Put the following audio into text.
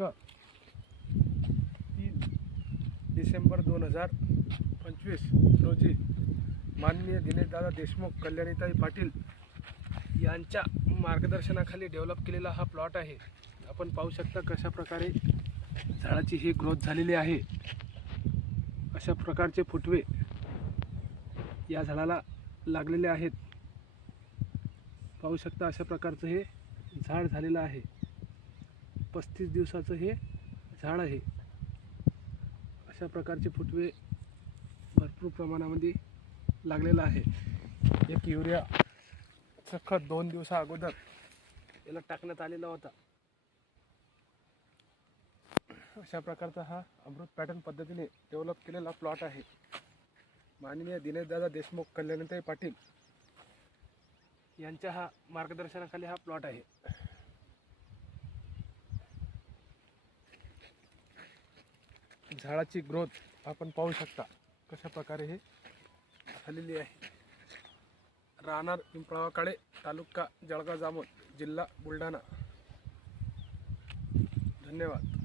दिनांक 3 डिसेंबर 2025 रोजी माननीय दिनेशदादा देशमुख, कल्याणीताई पाटील यांच्या मार्गदर्शनाखाली डेव्हलप केलेला हा प्लॉट आहे। आपण पाहू शकता कशा प्रकारे झाडाची ही ग्रोथ झालेली आहे। अशा प्रकारचे फुटवे या झाडाला लागलेले आहेत। पाहू शकता अशा प्रकारचं हे झाड झालेलं आहे। 35 दिवसाचं हे झाड आहे। अशा प्रकारचे फुटवे भरपूर प्रमाणामध्ये लागलेला आहे। एक युरिया खत 2 दिवसा अगोदर याला टाकण्यात आलेला होता। अशा प्रकारचा हा अमृत पॅटर्न पद्धतीने डेव्हलप केलेला प्लॉट आहे। माननीय दिनेशदादा देशमुख, कल्याणीताई पाटील यांच्या हा मार्गदर्शनाखाली हा प्लॉट आहे। झाडाची ग्रोथ आपण पाहू शकता कशा प्रकारे हे झालेली आहे। राहणार पिंपळावकाळे, तालुका जळगाव जामोद, जिल्हा बुलढाणा। धन्यवाद।